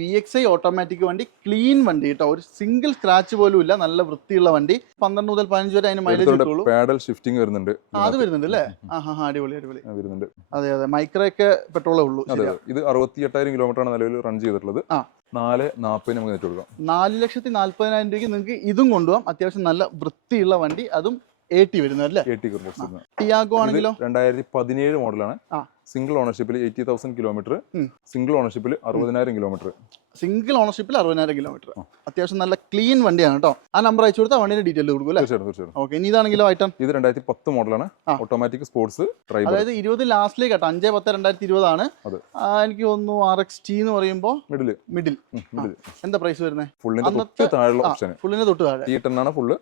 VXi automatic വണ്ടി, clean വണ്ടി കേട്ടോ, ഒരു സിംഗിൾ സ്ക്രാച്ച് പോലും ഇല്ല, നല്ല വൃത്തിയുള്ള വണ്ടി. 12 മുതൽ 15 വരെ അതിന് മൈലേജ് കിട്ടുള്ളൂ. പാഡൽ ഷിഫ്റ്റിംഗ് വരുന്നുണ്ട്. അത് വരുന്നുണ്ട് അല്ലേ? അടിപൊളി അടിപൊളി വരുന്നുണ്ട്. അതെ അതെ, മൈക്രോയൊക്കെ പെട്രോളേ ഉള്ളൂ. ഇത് 68,000 കിലോമീറ്റർ ആണ് നിലവിൽ റൺ ചെയ്തിട്ടുള്ളത്. 4,40 നമുക്ക് നെറ്റ് കൊടുക്കാം. 4,40,000 രൂപയ്ക്ക് നിങ്ങൾക്ക് ഇതും കൊണ്ടുപോകാം. അത്യാവശ്യം നല്ല വൃത്തിയുള്ള വണ്ടി, അതും 80 വരുന്നല്ലേ? ടിയാഗോ ആണെങ്കിലോ 2017 മോഡലാണ്. സിംഗിൾ ഓണർഷിപ്പിൽ 80,000 കിലോമീറ്റർ, സിംഗിൾ ഓണർഷിപ്പിൽ 60,000 കിലോമീറ്റർ. സിംഗിൾ ഓണർഷിപ്പിൽ 60,000 കിലോമീറ്റർ. അത്യാവശ്യം നല്ല ക്ലീൻ വണ്ടിയാണ് കേട്ടോ. ആ നമ്പർ അയച്ചു കൊടുത്താൽ വണ്ടിയുടെ ഡീറ്റെയിൽ കൊടുക്കും അല്ലേ? തീർച്ചയായിട്ടും. ഓക്കെ, ഇനി ഇതാണെങ്കിലോ ഐറ്റം ഇത് 2010 മോഡലാണ്. Automatic sports driver. അതായത് 20 ലാസ്റ്റിലേക്ക് കേട്ടോ, 5/10/2020 ആണ്. എനിക്ക് തോന്നുന്നു RXT എന്ന് പറയുമ്പോൾ മിഡിൽ. എന്താ പ്രൈസ് വരുന്നത്? ഫുള്ളിന് തൊട്ട് താഴെ. T10 ആണ് ഫുള്ള്.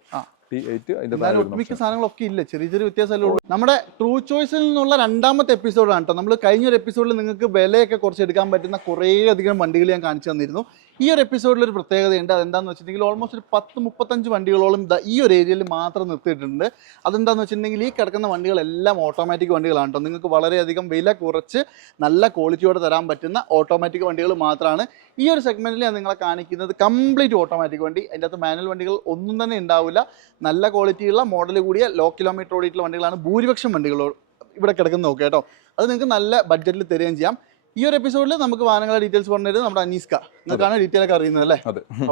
ഒട്ടുമിക്ക സാധനങ്ങളൊക്കെ ഇല്ല, ചെറിയ ചെറിയ വ്യത്യാസമല്ലേ ഉള്ളൂ. നമ്മുടെ ട്രൂ ചോയ്സിൽ നിന്നുള്ള 2ാമത്തെ എപ്പിസോഡാണ് കേട്ടോ. നമ്മൾ കഴിഞ്ഞൊരു എപ്പിസോഡിൽ നിങ്ങൾക്ക് വിലയൊക്കെ കുറച്ച് എടുക്കാൻ പറ്റുന്ന കുറേ അധികം വണ്ടികൾ ഞാൻ കാണിച്ചു തന്നിരുന്നു. ഈ ഒരു എപ്പിസോഡിൽ ഒരു പ്രത്യേകതയുണ്ട്. അതെന്താണെന്ന് വെച്ചിട്ടുണ്ടെങ്കിൽ ഓൾമോസ്റ്റ് ഒരു 10-35 വണ്ടികളോളം ഈ ഒരു ഏരിയയിൽ മാത്രം നിർത്തിയിട്ടുണ്ട്. അതെന്താണെന്ന് വെച്ചിട്ടുണ്ടെങ്കിൽ ഈ കിടക്കുന്ന വണ്ടികളെല്ലാം ഓട്ടോമാറ്റിക് വണ്ടികളാണ് കേട്ടോ. നിങ്ങൾക്ക് വളരെയധികം വില കുറച്ച് നല്ല ക്വാളിറ്റിയോടെ തരാൻ പറ്റുന്ന ഓട്ടോമാറ്റിക് വണ്ടികൾ മാത്രമാണ് ഈ ഒരു സെഗ്മെന്റിൽ ഞാൻ നിങ്ങളെ കാണിക്കുന്നത്. കംപ്ലീറ്റ് ഓട്ടോമാറ്റിക് വണ്ടി, അതിൻ്റെ അകത്ത് മാനുവൽ വണ്ടികൾ ഒന്നും തന്നെ ഉണ്ടാവില്ല. നല്ല ക്വാളിറ്റിയുള്ള മോഡൽ കൂടിയ ലോ കിലോമീറ്റർ ഓടിയിട്ടുള്ള വണ്ടികളാണ് ഭൂരിപക്ഷം വണ്ടികൾ ഇവിടെ കിടക്കുന്നത്. നോക്കുക കേട്ടോ, അത് നിങ്ങൾക്ക് നല്ല ബഡ്ജറ്റിൽ തരുകയും ചെയ്യാം. ഈ ഒരു എപ്പിസോഡിൽ നമുക്ക് വാഹനങ്ങളുടെ ഡീറ്റെയിൽസ് പറഞ്ഞുതരും നമ്മുടെ അനീസ്ക. നിങ്ങൾക്കാണ് ഡീറ്റെയിൽ ഒക്കെ അറിയുന്നത് അല്ലേ?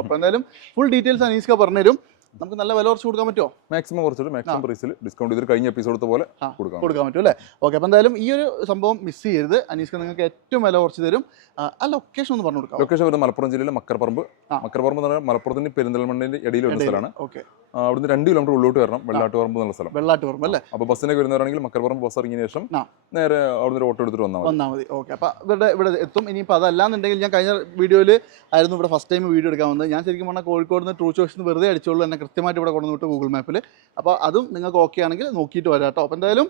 അപ്പോൾ എന്തായാലും ഫുൾ ഡീറ്റെയിൽസ് അനീസ്ക പറഞ്ഞുതരും. നമുക്ക് നല്ല വില കുറച്ച് കൊടുക്കാൻ പറ്റുമോ? മാക്സിമം കുറച്ചിട്ട് മാക്സിമം പ്രൈസിൽ ഡിസ്കൗണ്ട് ചെയ്ത് കഴിഞ്ഞ എപ്പിസോഡത്തെ പോലെ കൊടുക്കാൻ പറ്റും അല്ലേ? ഓക്കെ, അപ്പോൾ എന്തായാലും ഈ ഒരു സംഭവം മിസ് ചെയ്യരുത്. അനീസ്ക നിങ്ങൾക്ക് ഏറ്റവും വില കുറച്ച് തരും. ആ ലൊക്കേഷൻ ഒന്ന് പറഞ്ഞു കൊടുക്കാം. ലൊക്കേഷൻ വരുന്നത് മലപ്പുറം ജില്ലയിലെ മക്കരപ്പറമ്പ് എന്ന് പറഞ്ഞാൽ മലപ്പുറത്തിന് പെരിന്തൽമണ്ണന്റെ ഇടയിലുള്ള സ്ഥലമാണ്. അവിടുന്ന് 2 കിലോമീറ്റർ ഉള്ളോട്ട് വരണം. വെള്ളാട്ടുപറമ്പ് എന്നുള്ള സ്ഥലം. വെള്ളാട്ടുപറമ്പ് അല്ലേ? അപ്പോൾ ബസ്സിനൊക്കെ വരുന്നവരാണെങ്കിൽ മക്കരപ്പറമ്പ് ബസ് ഇറങ്ങിയ ശേഷം നേരെ അവിടുന്ന് ഒരു ഓട്ടോ എടുത്തിട്ട് വന്നാൽ മതി. ഓക്കെ, അപ്പോൾ ഇവിടെ എത്തും. ഇനിയിപ്പോൾ അതല്ലാന്നുണ്ടെങ്കിൽ ഞാൻ കഴിഞ്ഞ വീഡിയോയിൽ ആയിരുന്നു ഇവിടെ ഫസ്റ്റ് ടൈം വീഡിയോ എടുക്കാൻ വന്നത്. ഞാൻ ശരിക്കും പറഞ്ഞാൽ കോഴിക്കോട് നിന്ന് ട്രൂ ചോയ്സ് വെറുതെ അടിച്ചോളൂ, എന്നെ കൃത്യമായിട്ട് ഇവിടെ കൊണ്ടുവന്നിട്ട് ഗൂഗിൾ മാപ്പിൽ. അപ്പോൾ അതും നിങ്ങൾക്ക് ഓക്കെ ആണെങ്കിൽ നോക്കിയിട്ട് വരാം കേട്ടോ. അപ്പോൾ എന്തായാലും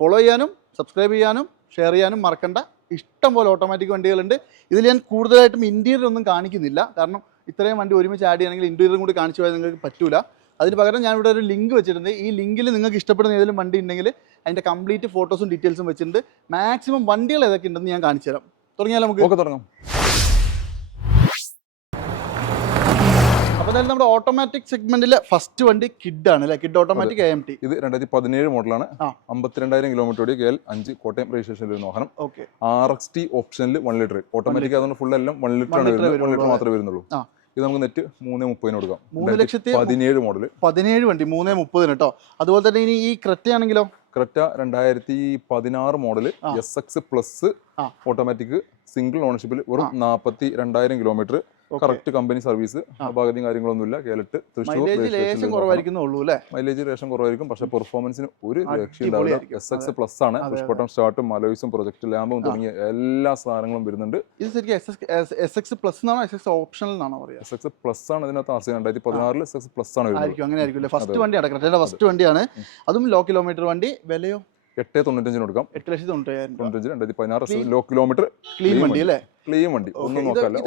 ഫോളോ ചെയ്യാനും സബ്സ്ക്രൈബ് ചെയ്യാനും ഷെയർ ചെയ്യാനും മറക്കണ്ട. ഇഷ്ടം പോലെ ഓട്ടോമാറ്റിക് വണ്ടികളുണ്ട്. ഇതിൽ ഞാൻ കൂടുതലായിട്ടും ഇൻറ്റീരിയർ ഒന്നും കാണിക്കുന്നില്ല, കാരണം ഇത്രയും വണ്ടി ഒരുമിച്ച് ആഡ് ചെയ്യണമെങ്കിൽ ഇൻറ്റീരിയറും കൂടി കാണിച്ചു പോയാൽ നിങ്ങൾക്ക് പറ്റൂല. അതിന് പകരം ഞാൻ ഇവിടെ ഒരു ലിങ്ക് വെച്ചിട്ടുണ്ട്. ഈ ലിങ്കിൽ നിങ്ങൾക്ക് ഇഷ്ടപ്പെടുന്ന ഏതെങ്കിലും വണ്ടി ഉണ്ടെങ്കിൽ അതിൻ്റെ കംപ്ലീറ്റ് ഫോട്ടോസും ഡീറ്റെയിൽസും വെച്ചിട്ടുണ്ട്. മാക്സിമം വണ്ടികൾ ഏതൊക്കെ ഉണ്ടെന്ന് ഞാൻ കാണിച്ചു തരാം. തുടങ്ങിയാൽ നമുക്ക് തുടങ്ങാം. അപ്പോൾ നമ്മുടെ ഓട്ടോമാറ്റിക് സെഗ്മെന്റിലെ ഫസ്റ്റ് വണ്ടി കിഡ് ആണ് അല്ലേ? Kid automatic AMT. ഇത് 2017 മോഡലാണ്. 52,000 കിലോമീറ്റർ ഓടി KL 5 കോട്ടയം രജിസ്ട്രേഷനിൽ ഒരു വാഹനം. RXT ഓപ്ഷനിൽ 1 ലിറ്റർ ഓട്ടോമാറ്റിക് ആയതുകൊണ്ട് ഫുൾ എല്ലാം 1 ലിറ്റർ ആണ് വരുന്നത്. 1 ലിറ്റർ മാത്രമേ വരുന്നുള്ളൂ. ഇത് നമുക്ക് നെറ്റ് 3.30 കൊടുക്കാം. 3,17,000 മോഡൽ 17 വണ്ടി 3.30 കേട്ടോ. അതുപോലെ തന്നെ ഇനി ഈ ക്രെറ്റ ആണെങ്കിലോ? Creta 2016 model SX plus automatic single ഓണർഷിപ്പിൽ വെറും 42,000 കിലോമീറ്റർ. കറക്റ്റ് കമ്പനി സർവീസ്, അപാകതയും കാര്യങ്ങളൊന്നുമില്ല. കേരള തൃശ്ശൂർ മൈലേജ് ലേശം കുറവായിരിക്കും, പക്ഷെ പെർഫോമൻസിന് ഒരു രക്ഷയുണ്ടാവില്ല. SX പ്ലസ് ആണ്. പുഷ്പട്ടം സ്റ്റാർട്ടും അലോയ്സും പ്രൊജക്ട് ലാമ്പും തുടങ്ങിയ എല്ലാ സാധനങ്ങളും വരുന്നുണ്ട്. ഇത് SX പ്ലസ് ആണോ SX ഓപ്ഷണൽ ആണോ പറയുക? SX പ്ലസ് ആണ് ഇതിനകത്ത്. 2016 SX പ്ലസ് ആണ് വരുന്നത്. അങ്ങനെ ആയിരിക്കും. ഫസ്റ്റ് വണ്ടിയാണ്, ക്രെറ്റയുടെ ഫസ്റ്റ് വണ്ടിയാണ്. അതും ലോ കിലോമീറ്റർ വണ്ടി. വിലയോ 8,95 കൊടുക്കാം. 8,95,000. 2016 ലോ കിലോമീറ്റർ ക്ലീൻ വണ്ടി അല്ലേ? ക്ലീൻ വണ്ടി, ഒന്നും നോക്കാല്ല.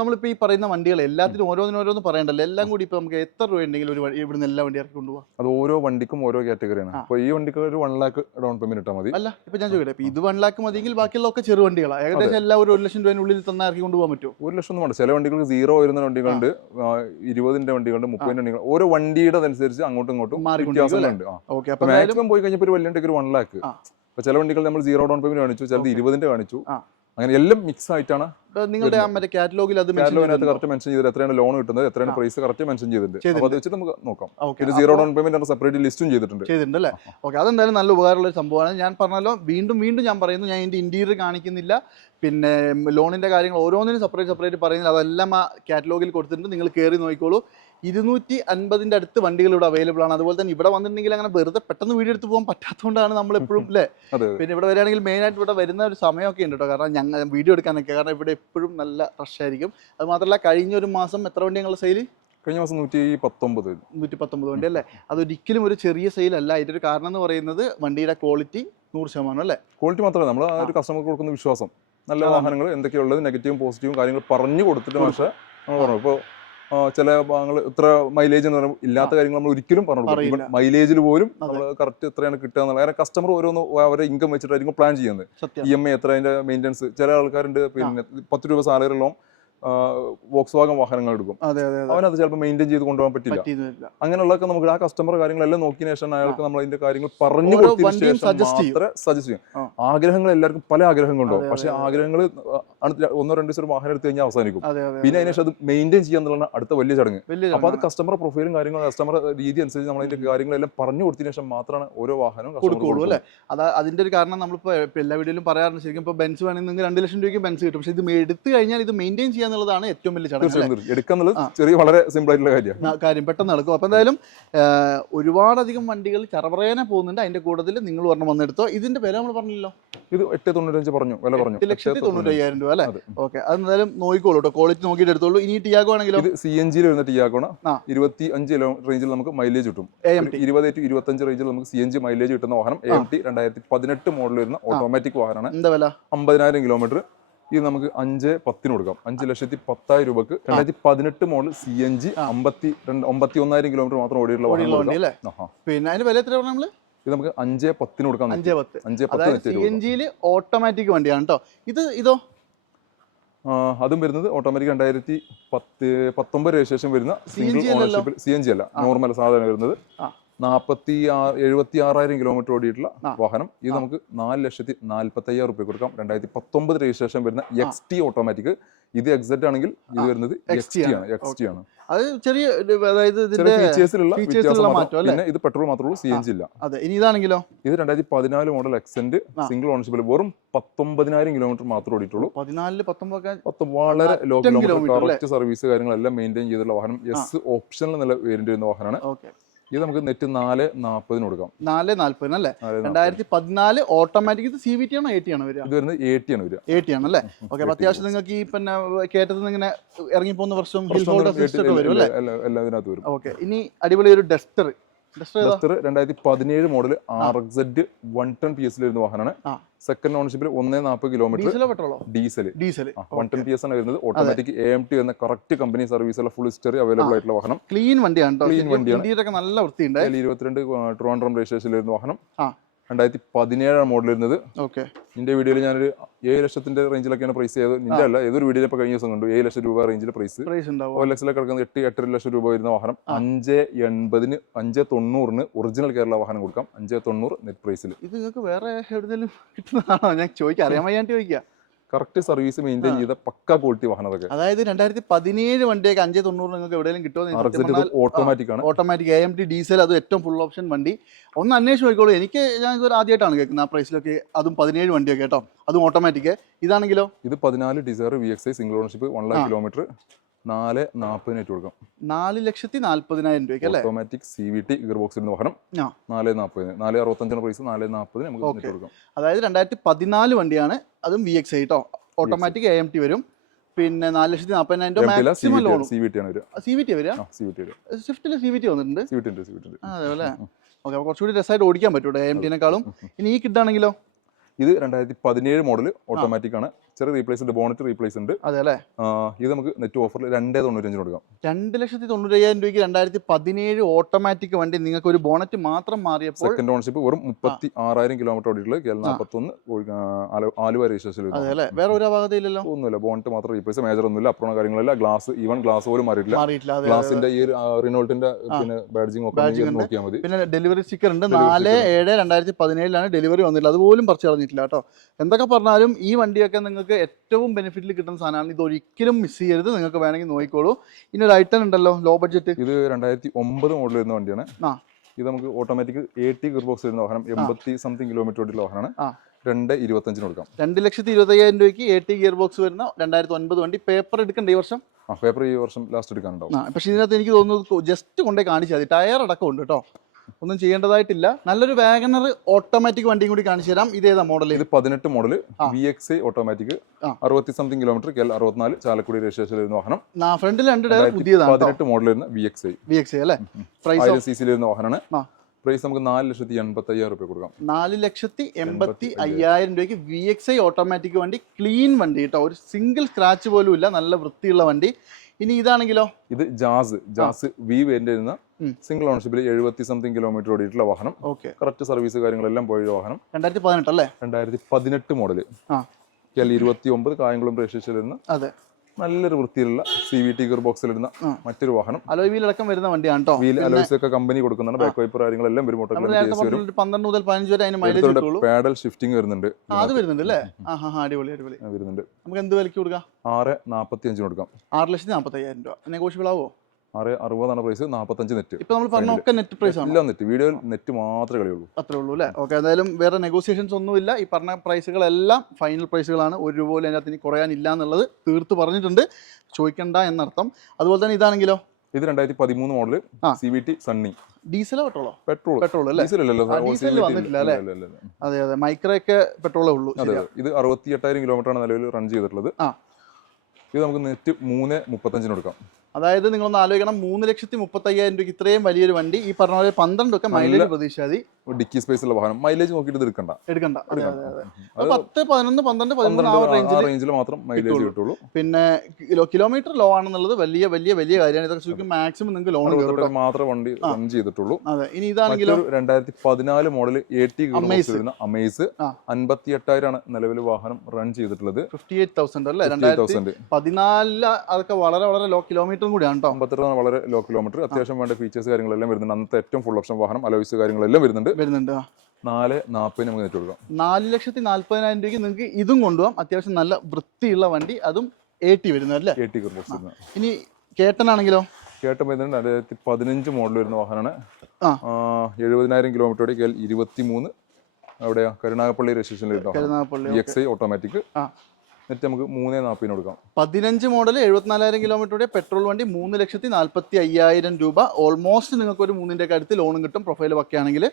നമ്മളിപ്പോ ഈ പറയുന്ന വണ്ടികൾ എല്ലാത്തിനും ഓരോന്നിനോരോന്ന് പറയണ്ടല്ലോ. എല്ലാം കൂടി ഇപ്പൊ നമുക്ക് എത്ര രൂപ ഉണ്ടെങ്കിലും ഒരു ഇവിടുന്ന് എല്ലാ വണ്ടി ഇറക്കി കൊണ്ടുപോകാം? അത് ഓരോ വണ്ടിക്കും ഓരോ കാറ്റഗറിയാണ്. അപ്പൊ ഈ വണ്ടിക്ക് ഒരു 1 lakh ഡൗൺ പേയ്മെന്റ് ഇട്ടാൽ മതി. അല്ല, ഇപ്പൊ ഞാൻ ചോദിക്കട്ടെ, ഇപ്പൊ ഇത് 1 lakh മതിയെങ്കിൽ ബാക്കിയുള്ളതൊക്കെ ചെറു വണ്ടികളാണ്. ഏകദേശം എല്ലാം ഒരു 1 ലക്ഷം രൂപയുടെ തന്നെ ഇറക്കി കൊണ്ടുപോകാൻ പറ്റും? 1 ലക്ഷം ഒന്നും വേണ്ട. ചില വണ്ടികൾക്ക് 0 വരുന്ന വണ്ടികളുണ്ട്, 20ന്റെ വണ്ടികളുണ്ട്, 30ന്റെ വണ്ടികൾ. ഓരോ വണ്ടിയുടെ അനുസരിച്ച് അങ്ങോട്ടും ഇങ്ങോട്ടും വ്യത്യാസങ്ങളുണ്ട്. മാക്സിമം പോയി കഴിഞ്ഞപ്പോൾ ഒരു വലിയ വണ്ടിക്ക് ഒരു 1 lakh. അപ്പൊ ചില വണ്ടികൾ നമ്മൾ 0 ഡൗൺ പേയ്മെന്റ് കാണിച്ചു, ചിലത് 20ന്റെ കാണിച്ചു. അങ്ങനെ എല്ലാം മിക്സ് ആയിട്ടാണ് നിങ്ങളുടെ കാറ്റലോഗിൽ കറക്റ്റ് മെൻഷൻ ചെയ്തത്. എത്രയാണ് ലോൺ കിട്ടുന്നത്, എത്രയാണ് പ്രൈസ് കറക്റ്റ് മെൻഷൻ ചെയ്തിട്ടുണ്ട്. അപ്പോൾ അത് വെച്ചിട്ട് നമുക്ക് നോക്കാം. ഇത് 0 ഡൗൺ പേയ്മെന്റ് സെപ്പറേറ്റ് ലിസ്റ്റും ചെയ്തിട്ടുണ്ട് അല്ലേ? ഓക്കെ, അതെന്തായാലും നല്ല ഉപകാരമുള്ള സംഭവമാണ്. ഞാൻ പറഞ്ഞല്ലോ, വീണ്ടും ഞാൻ പറയുന്നു, ഞാൻ ഇതിന്റെ ഇന്റീരിയർ കാണിക്കുന്നില്ല. പിന്നെ ലോണിന്റെ കാര്യങ്ങൾ ഓരോന്നിനും സെപ്പറേറ്റ് പറയുന്നില്ല. അതെല്ലാം ആ കാറ്റലോഗിൽ കൊടുത്തിട്ടുണ്ട്. നിങ്ങൾ കയറി നോക്കിക്കോളൂ. 250ന്റെ അടുത്ത് വണ്ടികൾ ഇവിടെ അവൈലബിൾ ആണ്. അതുപോലെ തന്നെ ഇവിടെ വന്നിട്ടുണ്ടെങ്കിൽ അങ്ങനെ വെറുതെ പെട്ടെന്ന് വീഡിയോ എടുത്ത് പോകാൻ പറ്റാത്തതുകൊണ്ടാണ് നമ്മൾ എപ്പോഴും അല്ലേ. പിന്നെ ഇവിടെ വരികയാണെങ്കിൽ മെയിനായിട്ട് ഇവിടെ വരുന്ന ഒരു സമയമൊക്കെ ഉണ്ട് കേട്ടോ, കാരണം ഞങ്ങൾ വീഡിയോ എടുക്കാനൊക്കെ. കാരണം ഇവിടെ എപ്പോഴും നല്ല റഷ് ആയിരിക്കും. അത് മാത്രമല്ല, കഴിഞ്ഞ ഒരു മാസം എത്ര വണ്ടി ഞങ്ങൾ സെയിൽ? കഴിഞ്ഞ മാസം 119 വണ്ടി അല്ലേ? അതൊരിക്കലും ഒരു ചെറിയ സെയിലല്ല. അതിൻ്റെ ഒരു കാരണം എന്ന് പറയുന്നത് വണ്ടിയുടെ ക്വാളിറ്റി 100% അല്ലേ? ക്വാളിറ്റി മാത്രമല്ല, നമ്മൾ ആ ഒരു കസ്റ്റമർക്ക് കൊടുക്കുന്ന വിശ്വാസം. നല്ല വാഹനങ്ങൾ എന്തൊക്കെയുള്ളത്, നെഗറ്റീവും പോസിറ്റീവും കാര്യങ്ങൾ പറഞ്ഞു കൊടുത്തിട്ട് പക്ഷേ നമ്മൾ പറഞ്ഞു. ഇപ്പോൾ ചില ഭാഗങ്ങൾ ഇത്ര മൈലേജ് എന്ന് പറയുമ്പോൾ ഇല്ലാത്ത കാര്യങ്ങൾ നമ്മൾ ഒരിക്കലും പറഞ്ഞു കൊടുക്കും. മൈലേജിൽ പോലും നമ്മൾ കറക്റ്റ് എത്രയാണ് കിട്ടുക എന്നുള്ളത്. കാരണം കസ്റ്റമർ ഓരോന്ന് അവരുടെ ഇൻകം വെച്ചിട്ടായിരിക്കും പ്ലാൻ ചെയ്യുന്നത്. EMI എത്ര, അതിന്റെ മെയിൻ്റെനൻസ്. ചില ആൾക്കാരുണ്ട് പിന്നെ 10 രൂപ സാലറി ഉള്ളതും വോക്സ് വാഗൺ വാഹനങ്ങൾ എടുക്കും, അവനത് ചിലപ്പോൾ മെയിൻറ്റെയിൻ ചെയ്ത് കൊണ്ടുപോകാൻ പറ്റില്ല. അങ്ങനെയുള്ളതൊക്കെ നമുക്ക് ആ കസ്റ്റമർ കാര്യങ്ങളെല്ലാം നോക്കിയ ശേഷം അയാൾക്ക് നമ്മൾ അതിന്റെ കാര്യങ്ങൾ പറഞ്ഞു കൊടുത്തതിന് ശേഷം മാത്രമേ സജസ്റ്റ് ചെയ്യും. ആഗ്രഹങ്ങൾ എല്ലാവർക്കും പല ആഗ്രഹങ്ങളുണ്ടാവും, പക്ഷെ ആഗ്രഹങ്ങൾ 1-2 ദിവസം ഒരു വാഹനം എടുത്ത് കഴിഞ്ഞാൽ അവസാനിക്കും. പിന്നെ അതിനുശേഷം അത് മെയിൻറ്റെയിൻ ചെയ്യാന്നുള്ളതാണ് അടുത്ത വലിയ ചടങ്ങ്. അപ്പൊ അത് കസ്റ്റമർ പ്രൊഫൈലും കാര്യങ്ങളും കസ്റ്റമർ രീതി അനുസരിച്ച് നമ്മൾ അതിന്റെ കാര്യങ്ങളെല്ലാം പറഞ്ഞു കൊടുത്തതിന് ശേഷം മാത്രമാണ് ഓരോ വാഹനവും കൊടുക്കുള്ളൂ അല്ലേ. അതിന്റെ ഒരു കാരണം നമ്മളിപ്പോ എല്ലാ വീഡിയോയിലും പറയാറുണ്ട്, ശരിക്കും ഇപ്പൊ ബെൻസ് വേണമെങ്കിൽ നിങ്ങൾക്ക് 2 ലക്ഷം രൂപയ്ക്ക് ബെൻസ് കിട്ടും, പക്ഷെ ഇത് എടുത്തു കഴിഞ്ഞാൽ ഇത് മെയിൻറ്റെയിൻ ചെയ്യാന്നുള്ളതാണ് ഏറ്റവും വലിയ ചടങ്ങ്. എടുക്കാന്നുള്ളത് ചെറിയ വളരെ സിമ്പിൾ ആയിട്ടുള്ള കാര്യം, പെട്ടെന്ന് നടക്കും. അപ്പൊ എന്തായാലും ഒരുപാടധികം വണ്ടികൾ ചറപറേനെ പോകുന്നുണ്ട്, അതിന്റെ കൂട്ടത്തിൽ നിങ്ങൾ ഒരെണ്ണം വന്നെടുത്തോ. ഇതിന്റെ വില നമ്മൾ പറഞ്ഞല്ലോ, ഇത് 895 പറഞ്ഞു, വില പറഞ്ഞു 8,95,000 രൂപ അല്ലേ. ഓക്കെ, അതെന്തായാലും നോക്കിക്കോളൂ കേട്ടോ, ക്വാളിറ്റി നോക്കിയിട്ട് എടുത്തോളൂ. ഇനി ടിയാഗോ ആണെങ്കിലും ഇത് CNG വരുന്ന ടിയാഗോണ് 25 റേഞ്ചിൽ നമുക്ക് മൈലേജ് കിട്ടും. 20-25 റേഞ്ചിൽ നമുക്ക് CNG മൈലേജ് കിട്ടുന്ന വാഹനം AMT 2018 മോഡൽ വരുന്ന ഓട്ടോമാറ്റിക് വാഹനമാണ്. എന്താ വില? 50,000 കിലോമീറ്റർ. ഇത് നമുക്ക് 5,10 കൊടുക്കാം, 5,10,000 രൂപക്ക്. 2018 മോഡൽ CNG 51,000 കിലോമീറ്റർ മാത്രം ഓടിയിട്ടുള്ള വാഹനം. പിന്നെ അതിന്റെ വില എത്ര നമ്മള്? ഇത് നമുക്ക് 5,10 കൊടുക്കാം. 5,10 CNG ഓട്ടോമാറ്റിക് വണ്ടിയാണ് കേട്ടോ. ഇതോ അതും വരുന്നത് ഓട്ടോമാറ്റിക് 2019 രജിസ്ട്രേഷൻ വരുന്ന സിംഗിൾ ഓണർഷിപ്പിൽ CNG അല്ല, നോർമൽ സാധനം വരുന്നത്. 76,000 കിലോമീറ്റർ ഓടിയിട്ടുള്ള വാഹനം. ഇത് നമുക്ക് 4,40,000 രൂപ കൊടുക്കാം. 2019 രജിസ്ട്രേഷൻ വരുന്ന XT ഓട്ടോമാറ്റിക്. ഇത് XZ ആണെങ്കിൽ ഇത് വരുന്നത് XT ആണ്. അത് ചെറിയ ഫീച്ചേഴ്സിലുള്ള മാറ്റം. പിന്നെ ഇത് പെട്രോൾ മാത്രമേ ഉള്ളൂ, CNG ഇല്ല. ഇനി ഇതാണെങ്കിലോ? ഇത് 2014 മോഡൽ എക്സെന്റ് സിംഗിൾ ഓണർഷിപ്പിൽ വെറും 19,000 കിലോമീറ്റർ മാത്രമേ ഓടിയിട്ടുള്ളൂ. 14-19 വളരെ ലോ കിലോമീറ്റർ, കറക്റ്റ് സർവീസ് കാര്യങ്ങളെല്ലാം മെയിൻറ്റെയിൻ ചെയ്തിട്ടുള്ള വാഹനം. ഓപ്ഷണൽ എന്നുള്ള വേരിയന്റ് വരുന്ന വാഹനമാണ്. ഇത് നമുക്ക് നെറ്റ് 4,40 കൊടുക്കാം. 4,40 അല്ലേ. 2014 ഓട്ടോമാറ്റിക്. ഇത് CVT ആണോ AT ആണോ വരിക? ഇത് വരുന്നത് AT ആണ് വരിക. AT ആണല്ലേ. ഓക്കെ, അപ്പൊ അത്യാവശ്യം നിങ്ങൾക്ക് ഈ പിന്നെ കേട്ടത് ഇങ്ങനെ ഇറങ്ങി പോകുന്ന വർഷം ഹിൽ ഹോൾഡ് അസിസ്റ്റന്റ് വരും അല്ലേ? എല്ലാത്തിനകത്ത് വരും. ഓക്കെ, ഇനി അടിപൊളി ഒരു ഡസ്റ്റർ 2017 മോഡൽ RXZ 110 PS വരുന്ന വാഹനമാണ്. സെക്കൻഡ് ഓണർഷിപ്പിൽ 140 കിലോമീറ്റർ. ഡീസൽ 110 PS ആണ് വരുന്നത്. ഓട്ടോമാറ്റിക് AMT എന്ന കറക്റ്റ് കമ്പനി സർവീസുള്ള ഫുൾ ഹിസ്റ്ററി അവൈലബിൾ ആയിട്ടുള്ള വാഹനം. ക്ലീൻ വണ്ടിയാണ്. 22 ട്രിവാൻഡ്രം രജിസ്ട്രേഷൻ വരുന്ന വാഹനം. 2017 മോഡൽ വരുന്നത്. നിന്റെ വീഡിയോയിൽ ഞാനൊരു 7 ലക്ഷത്തിന്റെ റേഞ്ചിലൊക്കെയാണ് പ്രൈസ് ചെയ്തത്. നിന്റെ അല്ല, ഏതൊരു വീഡിയോ ഇപ്പൊ കഴിഞ്ഞ ദിവസം കണ്ടു 7 ലക്ഷം രൂപ റേഞ്ചിൽ പ്രൈസ്. 1 ലക്ഷത്തിലൊക്കെ കിടക്കുന്നത് 8-8 ലക്ഷം രൂപ വരുന്ന വാഹനം. 5,80 5,90 ഒറിജിനൽ കേരള വാഹനം കൊടുക്കാം. 5,90 നെറ്റ് പ്രൈസിൽ. ഇത് നിങ്ങൾക്ക് വേറെ എവിടെയെങ്കിലും കിട്ടുന്നതാണോ? ഞാൻ ചോദിക്കാം, അറിയാൻ വയ്യാണ്ട് ചോദിക്കാം. കറക്റ്റ് സർവീസ് മെയിൻറ്റെയിൻ ചെയ്ത പക്ക ക്വാളിറ്റി വാഹനം അതൊക്കെ. അതായത് 2017 വണ്ടിയൊക്കെ 5,90 നിങ്ങൾക്ക് എവിടെയെങ്കിലും കിട്ടുമോ? ഓട്ടോമാറ്റിക് ആണ്. ഓട്ടോമാറ്റിക് AMT ഡീസൽ, അത് ഏറ്റവും ഫുൾ ഓപ്ഷൻ വണ്ടി. ഒന്ന് അന്വേഷിച്ച് നോക്കിക്കോളൂ. ഞാൻ ഇതൊരു ആദ്യമായിട്ടാണ് കേൾക്കുന്നത് ആ പ്രൈസിലൊക്കെ. അതും 17 വണ്ടിയൊക്കെ കേട്ടോ, അതും ഓട്ടോമാറ്റിക്. ഇതാണെങ്കിലോ? ഇത് 14 Dzire VXI single ownership 1 lakh kilometre. 4,40 കൊടുക്കാം. 4,40,000 രൂപയ്ക്ക് അല്ലേ. ഓട്ടോമാറ്റിക് CVT ഗിയർ ബോക്സ് ഇരുന്ന വാഹനം. 4,40 4,65 പ്രൈസ്. 4,40 നമുക്ക് കൊടുക്കാം. അതായത് 2014 വണ്ടിയാണ്, അതും VXI കേട്ടോ. ഓട്ടോമാറ്റിക് AMT വരും. പിന്നെ 4,40,000 മാക്സിമം ലോൺ. CVT വരിക. സ്വിഫ്റ്റിൽ CVT വന്നിട്ടുണ്ട്. അതേപോലെ. ഓക്കെ, അപ്പോൾ കുറച്ചുകൂടി രസമായിട്ട് ഓടിക്കാൻ പറ്റൂടെ AMT-നേക്കാളും. ഇനി ഈ കിട്ടാണെങ്കിലോ? ഇത് 2017 മോഡൽ ഓട്ടോമാറ്റിക് ആണ്. ചെറിയ റീപ്ലേസ് ഉണ്ട്, ബോണറ്റ് റീപ്ലേസ് ഉണ്ട്. അതെ അല്ലേ. ഇത് നമുക്ക് നെറ്റ് ഓഫറിൽ 2,95 കൊടുക്കാം. 2,95,000 രൂപയ്ക്ക് 2017 ഓട്ടോമാറ്റിക് വണ്ടി. നിങ്ങൾക്ക് ഒരു ബോണറ്റ് മാത്രം മാറിയപ്പോൾ സെക്കൻഡ് ഓണർഷിപ്പ് വെറും 36,000 കിലോമീറ്റർ ഓടിയിട്ടുള്ള 41 ആലുവ രജിസ്ട്രേഷൻ. അതെ അല്ലേ. വേറെ ഒരു അപാകതയില്ലല്ലോ? ഒന്നുമില്ല, ബോണറ്റ് മാത്രം റീപ്ലേസ്, മേജർ ഒന്നുമില്ല. അപ്പുറം കാര്യങ്ങളില്ല. ഗ്ലാസ് പോലും മാറിയിട്ടില്ല. ഗ്ലാസിന്റെ ഈ റിനോൾട്ടിന്റെ പിന്നെ ബാഡ്ജിങ് ഒക്കെ നോക്കിയാൽ മതി. പിന്നെ ഡെലിവറി സ്റ്റിക്കർ ഉണ്ട്. 4/7/2017 ഡെലിവറി വന്നില്ല, അതുപോലും പറിച്ചു കളഞ്ഞിട്ടില്ല കേട്ടോ. എന്തൊക്കെ പറഞ്ഞാലും ഈ വണ്ടിയൊക്കെ നിങ്ങൾക്ക് ഏറ്റവും ബെനിഫിറ്റിൽ കിട്ടുന്ന സാധനമാണ്. ഇത് ഒരിക്കലും മിസ് ചെയ്യരുത്. നിങ്ങൾക്ക് വേണമെങ്കിൽ നോക്കിക്കോളൂ. ഇനി ഒരു ഐറ്റം ഉണ്ടല്ലോ, ലോ ബഡ്ജറ്റ്. ഇത് 2009 മോഡൽ വരുന്ന വണ്ടിയാണ്. ഇത് നമുക്ക് ഓട്ടോമാറ്റിക് AT ഗിയർ ബോക്സ് വരുന്ന വാഹനം. 80 സംതിങ് കിലോമീറ്റർ ഓടിയുള്ള വാഹനമാണ്. 2,25 കൊടുക്കാം. 2,25,000 രൂപയ്ക്ക് AT ഗിയർ ബോക്സ് വരുന്ന 2009 വണ്ടി. പേപ്പർ എടുക്കണ്ടേ ഈ വർഷം? പേപ്പർ ഈ വർഷം ലാസ്റ്റ് എടുക്കാനുണ്ടാവും. പക്ഷെ ഇതിനകത്ത് എനിക്ക് തോന്നുന്നത് ജസ്റ്റ് കൊണ്ടേ കാണിച്ചാൽ മതി. ടയർ അടക്കം ഉണ്ട് കേട്ടോ, ഒന്നും ചെയ്യേണ്ടതായിട്ടില്ല. നല്ലൊരു വാഗണർ ഓട്ടോമാറ്റിക് വണ്ടിയും കൂടി കാണിച്ചു തരാം. ഇതേതാ മോഡൽ? ഇത് 18 model VXI automatic. 60 something kilometre. 64 Chalakudy registration വരുന്ന വാഹനം. ഫ്രണ്ടിൽ 2 ടയർ പുതിയതാണ്. 18 മോഡൽ വരുന്ന VXI അല്ലേ. 1000 cc വരുന്ന വാഹനമാണ്. പ്രൈസ് നമുക്ക് 4,85,000 രൂപ കൊടുക്കാം. 4,85,000 രൂപയ്ക്ക് VXI ഓട്ടോമാറ്റിക് വണ്ടി. ക്ലീൻ വണ്ടി കേട്ടോ, ഒരു സിംഗിൾ സ്ക്രാച്ച് പോലും ഇല്ല. നല്ല വൃത്തിയുള്ള വണ്ടി. ഇനി ഇതാണെങ്കിലോ? ഇത് ജാസ് V വേരിയന്റ് സിംഗിൾ ഓണർഷിപ്പിൽ 70 സംതിങ് കിലോമീറ്റർ ഓടിയിട്ടുള്ള വാഹനം. കറക്റ്റ് സർവീസ് കാര്യങ്ങളെല്ലാം പോയ വാഹനം. 2018 അല്ലേ. 2018 മോഡല്. 29 കായംകുളം രജിസ്ട്രേഷൻ വരുന്ന നല്ലൊരു വൃത്തിയിലുള്ള CVT ഗിയർ ബോക്സിലിരുന്ന മറ്റൊരു വാഹനം. അലോയ് വീൽ അടക്കം വരുന്ന വണ്ടിയാണ് കേട്ടോ. വീൽ അലോയ്സ് ഒക്കെ കമ്പനി കൊടുക്കുന്നുണ്ട്. ബാക്ക് വൈപ്പർ കാര്യങ്ങളെല്ലാം വരും. 12 മുതൽ 15 വരെ അതിന് മൈലേജ് കിട്ടുള്ളൂ. പാഡൽ ഷിഫ്റ്റിംഗ് വരുന്നുണ്ട്. അത് വരുന്നുണ്ട് അല്ലേ? അടിപൊളി അടിപൊളി വരുന്നുണ്ട്. നമുക്ക് എന്ത് വിലക്ക് കൊടുക്കാം? 6,45 കൊടുക്കാം. 6,45,000 രൂപ. നെഗോഷ്യബിൾ ആവോ? 6,60 പ്രൈസ്, 45 നെറ്റ്. ഇപ്പൊ നമ്മൾ പറഞ്ഞ ഒക്കെ നെറ്റ് പ്രൈസ് ആണ്. ഇല്ല, നെറ്റ് വീഡിയോയിൽ നെറ്റ് മാത്രമേ കളിയുള്ളൂ. അത്രേ ഉള്ളൂ അല്ലേ? ഓക്കെ, എന്തായാലും വേറെ നെഗോസിയേഷൻസ് ഒന്നുമില്ല. ഈ പറഞ്ഞ പ്രൈസുകളെല്ലാം ഫൈനൽ പ്രൈസുകളാണ്. ഒരു രൂപ പോലും അതിനകത്ത് ഇനി കുറയാനില്ല എന്നുള്ളത് തീർത്ത് പറഞ്ഞിട്ടുണ്ട്. ചോദിക്കണ്ട എന്നർത്ഥം. അതുപോലെ തന്നെ ഇതാണെങ്കിലോ, ഇത് 2013 മോഡൽ CVT സണ്ണി. ഡീസലോ പെട്രോളോ? പെട്രോൾ അല്ലേ? ഡീസൽ വന്നിട്ടില്ല അല്ലേ? അതെ അതെ, മൈക്രോയൊക്കെ പെട്രോളേ ഉള്ളൂ. ഇത് 68,000 കിലോമീറ്റർ ആണ് നിലവിൽ റൺ ചെയ്തിട്ടുള്ളത്. ഇത് നമുക്ക് നെറ്റ് 3,35 കൊടുക്കാം. അതായത് നിങ്ങളൊന്ന് ആലോചിക്കണം, 3,35,000 രൂപയ്ക്ക് ഇത്രയും വലിയൊരു വണ്ടി, ഈ പറഞ്ഞ പോലെ 12 ഒക്കെ മൈലേജ് പ്രതീക്ഷാതി. ഡിക്കി സ്പേസ് ഉള്ള വാഹനം. മൈലേജ് നോക്കിയിട്ട് എടുക്കണ്ട. 10, 11, 12, 13 ആ റേഞ്ചിൽ മാത്രം മൈലേജ് കിട്ടുള്ളൂ. പിന്നെ കിലോമീറ്റർ ലോ ആണെന്നുള്ളത് വലിയ വലിയ വലിയ കാര്യമാണ്. ഇതൊക്കെ ശരിക്കും മാക്സിമം നിങ്ങൾക്ക് ലോൺ മാത്രമേ വണ്ടി റൺ ചെയ്തിട്ടുള്ളൂ. അതെ. ഇനി ഇതാണെങ്കിലും 2014 മോഡൽ AT അമേസ് 58,000 ആണ് നിലവിൽ വാഹനം റൺ ചെയ്തിട്ടുള്ളത്. 58,000 അല്ലേ? 2014 അതൊക്കെ വളരെ വളരെ ലോ കിലോമീറ്ററും കൂടിയാണ് കേട്ടോ. 52 വളരെ ലോ കിലോമീറ്റർ. അത്യാവശ്യം വേണ്ട ഫീച്ചേഴ്സ് കാര്യങ്ങളെല്ലാം വരുന്നുണ്ട്. അന്നത്തെ ഏറ്റവും ഫുൾ ഓപ്ഷൻ വാഹനം. അലോയ്സ് കാര്യങ്ങളെല്ലാം വരുന്നുണ്ട്. 4,40 നമുക്ക് നെറ്റ് കൊടുക്കാം. 4,40,000 രൂപയ്ക്ക് നിങ്ങൾക്ക് ഇതും കൊണ്ടുപോകാം. അത്യാവശ്യം നല്ല വൃത്തിയുള്ള വണ്ടി, അതും AT വരുന്നത് അല്ലേ? AT gearbox. ഇനി കേട്ടനാണെങ്കിലോ? കേട്ടൻ വരുന്നത് 2015 മോഡൽ വരുന്ന വാഹനമാണ്. 70,000 കിലോമീറ്റർ 23 അവിടെയാ കരുനാഗപ്പള്ളി രജിസ്ട്രേഷനിൽ EXI ഓട്ടോമാറ്റിക്. നെറ്റ് നമുക്ക് 3,40 കൊടുക്കാം. 15 മോഡൽ 74,000 കിലോമീറ്ററുടെ പെട്രോൾ വണ്ടി 3,45,000 രൂപ. ഓൾമോസ്റ്റ് നിങ്ങൾക്ക് ഒരു 3ന്റെ ഒക്കെ അടുത്ത് ലോണും കിട്ടും, പ്രൊഫൈൽ പക്കയാണെങ്കിൽ.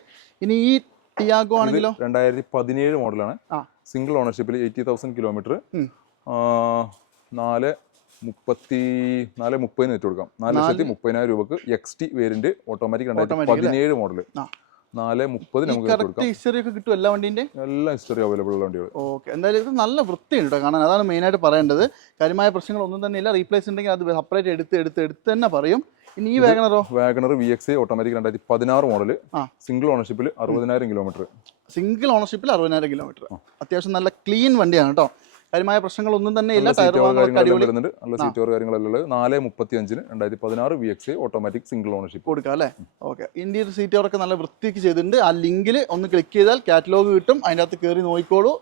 ഇനി ഈ ടിയാഗോ ആണെങ്കിലോ? 2017 മോഡലാണ്. സിംഗിൾ ഓണർഷിപ്പിൽ 80,000 കിലോമീറ്റർ. 4,30 നെറ്റ് കൊടുക്കാം. 4,30,000 രൂപക്ക് XT വേരിയന്റ് ഓട്ടോമാറ്റിക് 2017 മോഡൽ. 4,30 നമുക്ക് കൊടുക്കാം. ഹിസ്റ്ററി ഒക്കെ കിട്ടും എല്ലാ വണ്ടിന്റെ? എല്ലാ ഹിസ്റ്ററി അവൈലബിൾ ഉള്ള വണ്ടികൾ. ഓക്കെ, എന്തായാലും ഇത് നല്ല വൃത്തിയുണ്ട് കാണാൻ. അതാണ് മെയിനായിട്ട് പറയേണ്ടത്. കാര്യമായ പ്രശ്നങ്ങളൊന്നും തന്നെ ഇല്ല. റീപ്ലേസ് ഉണ്ടെങ്കിൽ അത് സെപ്പറേറ്റ് എടുത്ത് തന്നെ പറയും. ഇനി ഈ WagonR VXI automatic 2016 model. Single ഓണർഷിപ്പിൽ 60,000 കിലോമീറ്റർ. സിംഗിൾ ഓണർഷിപ്പിൽ 60,000 കിലോമീറ്റർ. അത്യാവശ്യം നല്ല ക്ലീൻ വണ്ടിയാണ് കേട്ടോ. കാര്യമായ പ്രശ്നങ്ങളൊന്നും തന്നെ ഇല്ല. നല്ല സീറ്റോർ കാര്യങ്ങളെല്ലാം 4,35 2016 VXI ഓട്ടോമാറ്റിക് സിംഗിൾ ഓണർഷിപ്പ് കൊടുക്കാം അല്ലേ? ഓക്കെ, ഇന്റീരിയർ സീറ്റോറൊക്കെ നല്ല വൃത്തിക്ക് ചെയ്തിട്ടുണ്ട്. ആ ലിങ്കിൽ ഒന്ന് ക്ലിക്ക് ചെയ്താൽ കാറ്റലോഗ് കിട്ടും. അതിൻ്റെ അകത്ത് കയറി നോക്കിക്കോളൂ.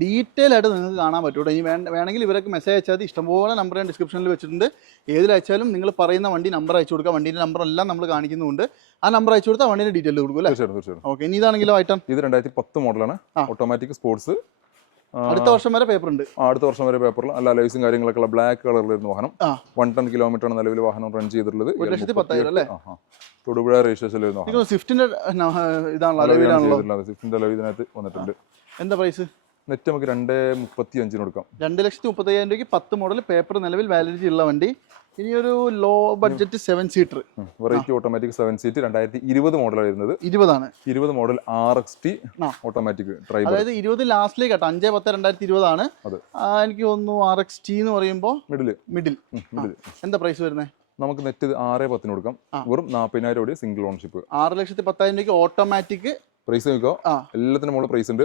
ഡീറ്റെയിൽ ആയിട്ട് നിങ്ങൾക്ക് കാണാൻ പറ്റും. ഇനി വേണമെങ്കിൽ ഇവരൊക്കെ മെസ്സേജ് അയച്ചാൽ ഇഷ്ടംപോലെ നമ്പർ ഞാൻ ഡിസ്ക്രിപ്ഷനിൽ വെച്ചിട്ടുണ്ട്. ഏതിലയച്ചാലും നിങ്ങൾ പറയുന്ന വണ്ടി നമ്പർ അയച്ചു കൊടുക്കുക. വണ്ടീൻ്റെ നമ്പർ എല്ലാം നമ്മൾ കാണിക്കുന്നുണ്ട്. ആ നമ്പർ അയച്ചു കൊടുത്താൽ വണ്ടീൻ്റെ ഡീറ്റെയിൽ കൊടുക്കും അല്ലേ? തീർച്ചയായിട്ടും. ഓക്കെ, ഇനി ഇതാണെങ്കിലോ ഐറ്റം? ഇത് 2010 മോഡലാണ്. Automatic sports. അടുത്ത വർഷം വരെ പേപ്പർ ഉണ്ട്. അടുത്ത വർഷം വരെ പേപ്പറിൽ അല്ല ലൈസും കാര്യങ്ങളൊക്കെ ഉള്ള ബ്ലാക്ക് കളറിലിരുന്ന വാഹനം. 110 കിലോമീറ്റർ ആണ് നിലവിൽ വാഹനം റൺ ചെയ്തിട്ടുള്ളത്. 1,10,000 അല്ലേ? തൊടുപുഴ രജിസ്ട്രേഷനിലിരുന്ന സ്വിഫ്റ്റിന്റെ ഇതിനകത്ത് വന്നിട്ടുണ്ട്. എന്താ പ്രൈസ്? നെറ്റ് നമുക്ക് 2,35 കൊടുക്കാം. 2,30,000 രൂപയ്ക്ക് 10 മോഡൽ പേപ്പർ നിലവിൽ വാലിഡിറ്റി ഉള്ള വണ്ടി. ഇനി ഒരു low budget 7 seater variety automatic 7 seat 2020 മോഡലാണ് വരുന്നത്. 20 മോഡൽ RXT ഓട്ടോമാറ്റിക്. അതായത് 20 ലാസ്റ്റിലേക്ക് കേട്ടോ. 5/10/2020 ആണ്. എനിക്ക് തോന്നുന്നു RXT എന്ന് പറയുമ്പോൾ മിഡിൽ. എന്താ പ്രൈസ് വരുന്നത്? നമുക്ക് നെറ്റ് 6,10 കൊടുക്കാം. വെറും 40,000 രൂപ സിംഗിൾ ഓണർഷിപ്പ്. 6,10,000 രൂപയ്ക്ക് ഓട്ടോമാറ്റിക്. പ്രൈസ് നോക്കോ, എല്ലാത്തിനും മുകളിൽ പ്രൈസ് ഉണ്ട്.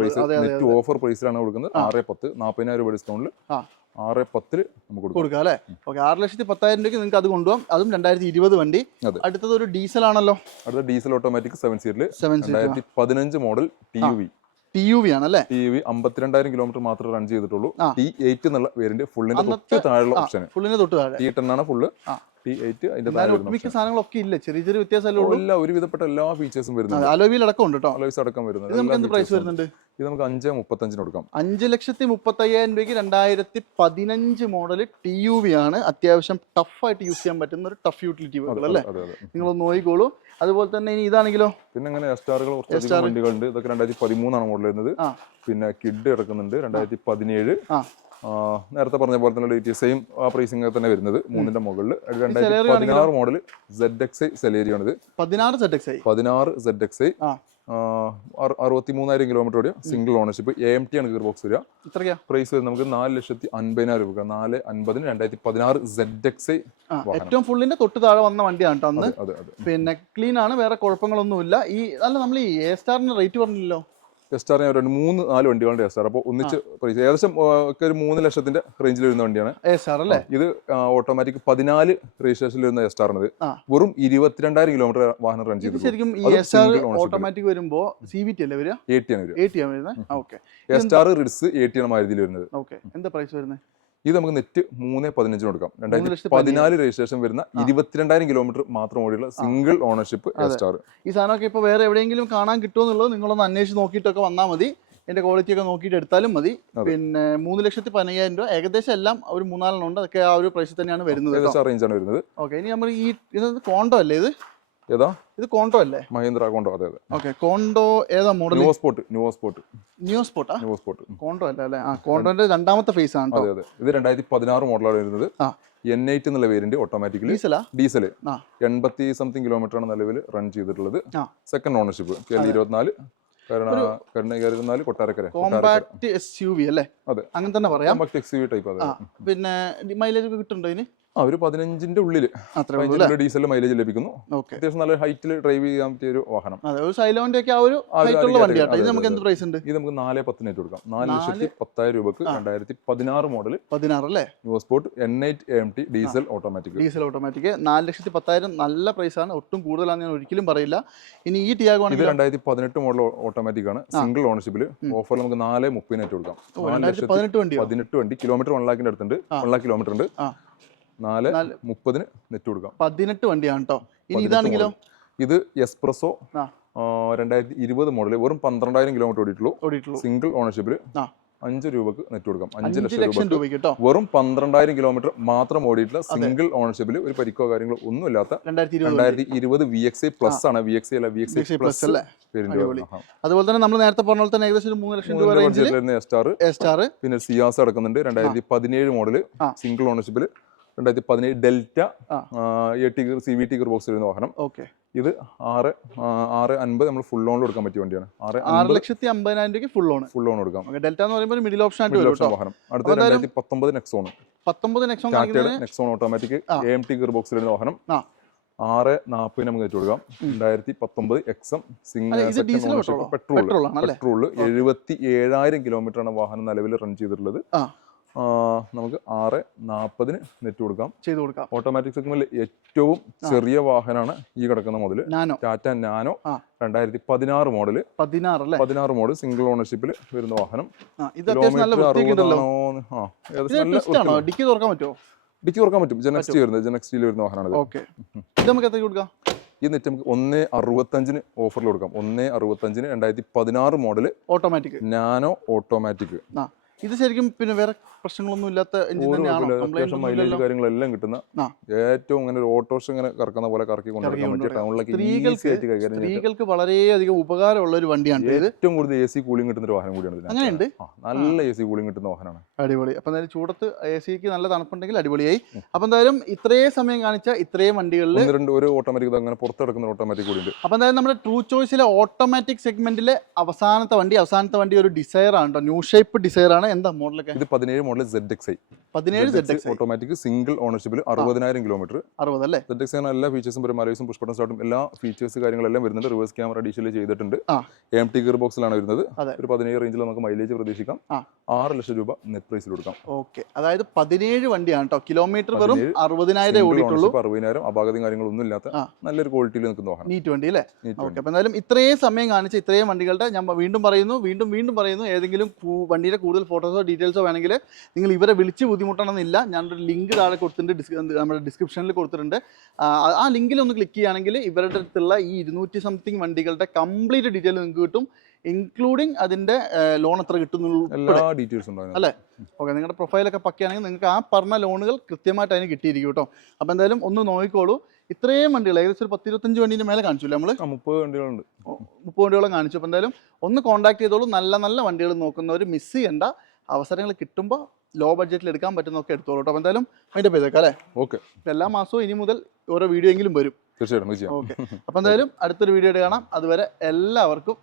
പ്രൈസ് നെറ്റ് ഓഫർ പ്രൈസിലാണ് കൊടുക്കുന്നത്. 6,10 40,000 രൂപ ഡിസ്കൗണ്ടിൽ 6,10 നമുക്ക് കൊടുക്കാം അല്ലേ? ഓക്കെ, 6,10,000 രൂപയ്ക്ക് നിങ്ങൾക്ക് അത് കൊണ്ടുപോകാം. അതും 2020 വണ്ടി. അടുത്തത് ഒരു ഡീസൽ ആണല്ലോ. അടുത്ത ഡീസൽ ഓട്ടോമാറ്റിക് 7 സീറ്റിൽ 2015 മോഡൽ TUV ആണല്ലേ? TUV 52,000 കിലോമീറ്റർ മാത്രമേ റൺ ചെയ്തിട്ടുള്ളൂ. T8 എന്നുള്ള വേരിയന്റ് ഫുള്ളിന്റെ തൊട്ട് താഴെയുള്ള ഓപ്ഷൻ. T10 ആണ് ഫുള്ള്. T8 അതിന്റെ മിക്ക സാധനങ്ങളൊക്കെ ഇല്ല, ചെറിയ ചെറിയ വ്യത്യാസമല്ല. ഒരുവിധപ്പെട്ട എല്ലാ ഫീച്ചേഴ്സും വരുന്നത്. അലോയിൽ അടക്കം ഉണ്ട് കേട്ടോ. അലോയ്സ് അടക്കം വരുന്നത്. എന്ത് പ്രൈസ് വരുന്നുണ്ട്? ഇത് നമുക്ക് 5,35 കൊടുക്കാം. 5,35,000 രൂപയ്ക്ക് 2015 മോഡൽ TUV ആണ്. അത്യാവശ്യം ടഫായിട്ട് യൂസ് ചെയ്യാൻ പറ്റുന്ന ഒരു ടഫ് യൂട്ടിലിറ്റി വെഹിക്കിൾ അല്ലേ? നിങ്ങളൊന്ന് നോക്കിക്കോളൂ. അതുപോലെ തന്നെ ഇനി ഇതാണെങ്കിലോ? പിന്നെ അങ്ങനെ എസ്റ്റാറുകൾ കുറച്ചധികം വണ്ടികളുണ്ട്. ഇതൊക്കെ 2013 ആണ് മോഡൽ വരുന്നത്. പിന്നെ കിഡ് ഇറക്കുന്നുണ്ട് 2017. നേരത്തെ പറഞ്ഞ പോലെ തന്നെ സെയിം ആ പ്രൈസിംഗ് തന്നെ വരുന്നത് 3ന്റെ മുകളിൽ. 2016 മോഡൽ ZXi സെലേരിയാണിത്. 16 ZXi 63,000 കിലോമീറ്റർ ഓടിയ സിംഗിൾ ഓണർഷിപ്പ്. AMT ആണ് ഗിയർ ബോക്സ് വരിക. പ്രൈസ് നമുക്ക് 4,50,000 രൂപ. 4,50,000 2016 ZXi. ഏറ്റവും ഫുള്ളിന്റെ തൊട്ട് താഴെ വന്ന വണ്ടിയാണ് കേട്ടോ അന്ന്. പിന്നെ ക്ലീൻ ആണ്, വേറെ കുഴപ്പങ്ങളൊന്നുമില്ല. ഈ അല്ല, നമ്മൾ ഈ A സ്റ്റാറിന്റെ റേറ്റ് പറഞ്ഞില്ലല്ലോ. എസ്റ്റാർ ഞാൻ 3-4 വണ്ടികളുണ്ട് എസ്റ്റാർ. അപ്പോൾ ഒന്നിച്ച് പ്രൈസ് ഏകദേശം ഒക്കെ ഒരു 3 ലക്ഷത്തിന്റെ റേഞ്ചിൽ വരുന്ന വണ്ടിയാണ് അല്ലേ. ഇത് ഓട്ടോമാറ്റിക് 14 രജിസ്ട്രേഷനിൽ വരുന്ന എസ്റ്റാറിനത് വെറും 22,000 കിലോമീറ്റർ വാഹനം റൺ ചെയ്തു. ശരിക്കും ഈ എസ്റ്റാർ ഓട്ടോമാറ്റിക് വരുമ്പോൾ CVT അല്ലേ വരിക? 80 ആണ് വരിക. 80 ആണ് വരുന്നത്. ഓക്കെ. എസ്റ്റാർ റിഡ്സ് 80 ആണ് മാരുതിയിൽ വരുന്നത്. ഓക്കെ. എന്താ പ്രൈസ് വരുന്നത്? ഇത് നമുക്ക് നെറ്റ് 3.15 കൊടുക്കാം. 2014 രജിസ്ട്രേഷൻ വരുന്ന 22,000 കിലോമീറ്റർ മാത്രം ഓടിയുള്ള സിംഗിൾ ഓണർഷിപ്പ് എസ്റ്റാർ. ഈ സാധനമൊക്കെ ഇപ്പോൾ വേറെ എവിടെയെങ്കിലും കാണാൻ കിട്ടുമോ എന്നുള്ളത് നിങ്ങളൊന്ന് അന്വേഷിച്ച് നോക്കിയിട്ടൊക്കെ വന്നാൽ മതി. എൻ്റെ ക്വാളിറ്റി ഒക്കെ നോക്കിയിട്ട് എടുത്താലും മതി. പിന്നെ 3,15,000 രൂപ ഏകദേശം എല്ലാം ഒരു 3-4 ഉണ്ട്. അതൊക്കെ ആ ഒരു പ്രൈസിൽ തന്നെയാണ് വരുന്നത്. റേഞ്ചാണ് വരുന്നത്. ഓക്കെ. ഇനി നമ്മൾ ഇത് കോണ്ടോ അല്ലേ? ഏതാ ഇത് കോണ്ടോ അല്ലേ? മഹീന്ദ്ര കോണ്ടോ. അതെ അതെ. ഓക്കെ. കോണ്ടോ ഏതാ മോഡൽ? New sport. കോണ്ടോ അല്ലേ? കോണ്ടോന്റെ രണ്ടാമത്തെ ഫേസ് ആണ്. അതെ അതെ. ഇത് 2016 മോഡലാണ് വരുന്നത്. N8 എന്നുള്ള variant automatically diesel 80 something kilometre ആണ് നിലവിൽ റൺ ചെയ്തിട്ടുള്ളത്. Second ownership 24 Kottarakkara. Compact SUV അല്ലേ? അതെ, അങ്ങനെ തന്നെ പറയാം. Compact SUV type. അതെ. പിന്നെ മൈലേജ് ഒക്കെ കിട്ടുന്നുണ്ടോ ഇതിന്? ഒരു 15ന്റെ ഉള്ളിൽ ഡീസൽ മൈലേജ് ലഭിക്കുന്നു. അത്യാവശ്യം നല്ല ഹൈറ്റിൽ ഡ്രൈവ് ചെയ്യാൻ പറ്റിയ ഒരു വാഹനം. ഒരു സൈലോന്റെ ഒക്കെ ആ ഒരു ഹൈറ്റുള്ള വണ്ടിയാണ്. ഇത് നമുക്ക് എന്ത് പ്രൈസ് ഉണ്ട്? ഇത് നമുക്ക് 4.10 കൊടുക്കാം. 4,10,000 രൂപക്ക് 2016 മോഡൽ 16 അല്ലേ? New sport N8 AMT diesel automatic. 4,10,000 നല്ല പ്രൈസ് ആണ്. ഒട്ടും കൂടുതലാണെന്ന് ഞാൻ ഒരിക്കലും പറയില്ല. ഇനി ഈ ടിയാഗോ ആണ് 2018 മോഡൽ ഓട്ടോമാറ്റിക് ആണ്. സിംഗിൾ ഓണർഷിപ്പിൽ ഓഫർ നമുക്ക് 4.30 കൊടുക്കാം. 18 വണ്ടി കിലോമീറ്റർ 1 ലാഖിന്റെ അടുത്തുണ്ട്. 1 ലാഖ് കിലോമീറ്റർ ഉണ്ട്. 4.30 നെറ്റ് കൊടുക്കാം. 18 വണ്ടിയാണ് കേട്ടോ. ഇനി ഇതാണെങ്കിലോ? ഇത് എസ്പ്രസോ 2020 മോഡൽ വെറും 12,000 കിലോമീറ്റർ ഓടിയിട്ടുള്ളൂ. സിംഗിൾ ഓണർഷിപ്പിൽ 5 രൂപക്ക് നെറ്റ് കൊടുക്കാം. 5 ലക്ഷം രൂപ വെറും 12,000 കിലോമീറ്റർ മാത്രം ഓടിയിട്ടുള്ള സിംഗിൾ ഓണർഷിപ്പിൽ ഒരു പരിക്കോ കാര്യങ്ങളോ ഒന്നും ഇല്ലാത്ത 2020 VXI പ്ലസ് ആണ്. VXI അല്ല, VXI പ്ലസ്. അതുപോലെ തന്നെ നമ്മൾ നേരത്തെ പറഞ്ഞ പോലെ തന്നെ ഏകദേശം 3 ലക്ഷം രൂപ റേഞ്ചിൽ എസ്റ്റാർ. പിന്നെ സിയാസ് അടക്കുന്നുണ്ട്. 2017 മോഡൽ സിംഗിൾ ഓണർഷിപ്പിൽ 2017 ഡെൽറ്റ 8 CVT ഗിയർ ബോക്സ് വരുന്ന വാഹനം. ഇത് 6.50 നമ്മൾ ഫുൾ ഓൺ കൊടുക്കാൻ പറ്റിയ വണ്ടിയാണ്. 6,50,000 രൂപയ്ക്ക് ഫുൾ ഓൺ കൊടുക്കാം. ഡെൽറ്റ എന്ന് പറയുമ്പോൾ മിഡിൽ ഓപ്ഷൻ ആയിട്ട് വാഹനം. അടുത്ത 2019 Nexon Nexon automatic AMT gear box വരുന്ന വാഹനം. 6.40 നമുക്ക് നെറ്റ് കൊടുക്കാം. 2019 XM പെട്രോൾ 77,000 കിലോമീറ്റർ ആണ് വാഹനം നിലവിൽ റൺ ചെയ്തിട്ടുള്ളത്. നമുക്ക് 6.40 നെറ്റ് കൊടുക്കാം. ഓട്ടോമാറ്റിക് സെഗ്മെന്റിൽ ഏറ്റവും ചെറിയ വാഹനമാണ് ഈ കിടക്കുന്ന മുതൽ Tata Nano 2016 model 16 model single ഓണർഷിപ്പിൽ വരുന്ന വാഹനം. ഡിക്കി തുറക്കാൻ പറ്റും. ജനക്സ്റ്റിയിൽ വരുന്ന വാഹനമാണ്. ഈ നെറ്റ് നമുക്ക് 1.65 ഓഫറിൽ കൊടുക്കാം. 1.65 2016 മോഡൽ ഓട്ടോമാറ്റിക് നാനോ ഓട്ടോമാറ്റിക്. ഇത് ശരിക്കും പിന്നെ വേറെ പ്രശ്നങ്ങളൊന്നും ഇല്ലാത്ത അത്യാവശ്യം മൈലേജ് കാര്യങ്ങളെല്ലാം കിട്ടുന്ന ഏറ്റവും ഇങ്ങനെ ഒരു ഓട്ടോറിക്ഷ ഇങ്ങനെ കറക്കുന്ന പോലെ കറക്കി കൊണ്ടുവരാൻ പറ്റിയ ടൗണിലേക്ക് സ്ത്രീകൾക്ക് വളരെയധികം ഉപകാരമുള്ള ഒരു വണ്ടിയാണ്. ഏറ്റവും കൂടുതൽ AC കൂളിംഗ് കിട്ടുന്ന ഒരു വാഹനം കൂടിയാണ്. അങ്ങനെയുണ്ട്, നല്ല AC കൂളിംഗ് കിട്ടുന്ന വാഹനമാണ്. അടിപൊളി. അപ്പൊ എന്തായാലും ചൂടത്ത് ACക്ക് നല്ല തണുപ്പുണ്ടെങ്കിൽ അടിപൊളിയായി. അപ്പൊ എന്തായാലും ഇത്രയും സമയം കാണിച്ച ഇത്രയും വണ്ടികളിൽ ഒരു ഓട്ടോമാറ്റിക് അങ്ങനെ പുറത്തെടുക്കുന്ന ഓട്ടോമാറ്റിക് കൂടി ഉണ്ട്. അപ്പൊ എന്തായാലും നമ്മുടെ ട്രൂ ചോയ്സിലെ ഓട്ടോമാറ്റിക് സെഗ്മെന്റിലെ അവസാനത്തെ വണ്ടി ഒരു ഡിസയർ ആണ് കേട്ടോ. ന്യൂ ഷേപ്പ് ഡിസയർ ആണ്. എന്താ മോഡലൊക്കെ? ഇത് 17 മോഡൽ ZXi ഓട്ടോമാറ്റിക് സിംഗിൾ ഓണർഷിപ്പിൽ 60,000 കിലോമീറ്റർ. 60 അല്ലേ? ZXi എല്ലാ ഫീച്ചേഴ്സും മലൈസും പുഷ്പട്ടൻ സ്റ്റാർട്ടും എല്ലാ ഫീച്ചേഴ്സ് കാര്യങ്ങളെല്ലാം വരുന്നുണ്ട്. റിവേഴ്സ് ക്യാമറ അഡീഷണൽ ചെയ്തിട്ടുണ്ട്. AMT ഗിയർ ബോക്സിലാണ് വരുന്നത്. ഒരു 17 റേഞ്ചിൽ നമുക്ക് മൈലേജ് പ്രതീക്ഷിക്കാം. 6 ലക്ഷം രൂപ നെറ്റ് പ്രൈസിൽ കൊടുക്കാം. ഓക്കെ, അതായത് 17 വണ്ടിയാണ് കേട്ടോ. കിലോമീറ്റർ വെറും 60,000 ഓടിയിട്ടുള്ളൂ. 60,000 അപാകതയും കാര്യങ്ങളൊന്നും ഇല്ലാത്ത നല്ലൊരു ക്വാളിറ്റിയിൽ നിൽക്കുന്ന വാഹനം. നീറ്റ് വണ്ടി അല്ലേ? ഓക്കെ. അപ്പൊ എന്തായാലും ഇത്രയും സമയം കാണിച്ച ഇത്രയും വണ്ടികളുടെ ഞാൻ വീണ്ടും പറയുന്നു ഏതെങ്കിലും വണ്ടിയുടെ കൂടുതൽ ഫോട്ടോസോ ഡീറ്റെയിൽസോ വേണമെങ്കിൽ നിങ്ങൾ ഇവരെ വിളിച്ച് ബുദ്ധിമുട്ടണമെന്നില്ല. ഞാനൊരു ലിങ്ക് താഴെ കൊടുത്തിട്ടുണ്ട്, നമ്മുടെ ഡിസ്ക്രിപ്ഷനിൽ കൊടുത്തിട്ടുണ്ട്. ആ ലിങ്കിൽ ഒന്ന് ക്ലിക്ക് ചെയ്യുകയാണെങ്കിൽ ഇവരുടെ അടുത്തുള്ള ഈ 200 സംതിങ് വണ്ടികളുടെ കംപ്ലീറ്റ് ഡീറ്റെയിൽ നിങ്ങൾക്ക് കിട്ടും, ഇൻക്ലൂഡിങ് അതിന്റെ ലോൺ എത്ര കിട്ടുന്നു അല്ലേ? ഓക്കെ, നിങ്ങളുടെ പ്രൊഫൈലൊക്കെ പക്കയാണെങ്കിൽ നിങ്ങൾക്ക് ആ പറഞ്ഞ ലോണുകൾ കൃത്യമായിട്ട് അതിന് കിട്ടിയിരിക്കും കേട്ടോ. അപ്പോൾ എന്തായാലും ഒന്ന് നോക്കിക്കോളൂ. ഇത്രയും വണ്ടികൾ ഏകദേശം ഒരു 10-25 വണ്ടീൻ്റെ മേലെ കാണിച്ചില്ല നമ്മൾ. 30 വണ്ടികളുണ്ട്. 30 വണ്ടികളെ കാണിച്ചു. അപ്പോൾ എന്തായാലും ഒന്ന് കോൺടാക്ട് ചെയ്തോളൂ. നല്ല വണ്ടികൾ നോക്കുന്നവർ മിസ് ചെയ്യേണ്ട. അവസരങ്ങൾ കിട്ടുമ്പോൾ ലോ ബഡ്ജറ്റിൽ എടുക്കാൻ പറ്റുന്നതൊക്കെ എടുത്തോളൂ കേട്ടോ. അപ്പോൾ എന്തായാലും അതിൻ്റെ പേരൊക്കെ അല്ലേ? ഓക്കെ, എല്ലാ മാസവും ഇനി മുതൽ ഓരോ വീഡിയോ എങ്കിലും വരും. തീർച്ചയായിട്ടും. ഓക്കെ, അപ്പോൾ എന്തായാലും അടുത്തൊരു വീഡിയോ കാണാം. അതുവരെ എല്ലാവർക്കും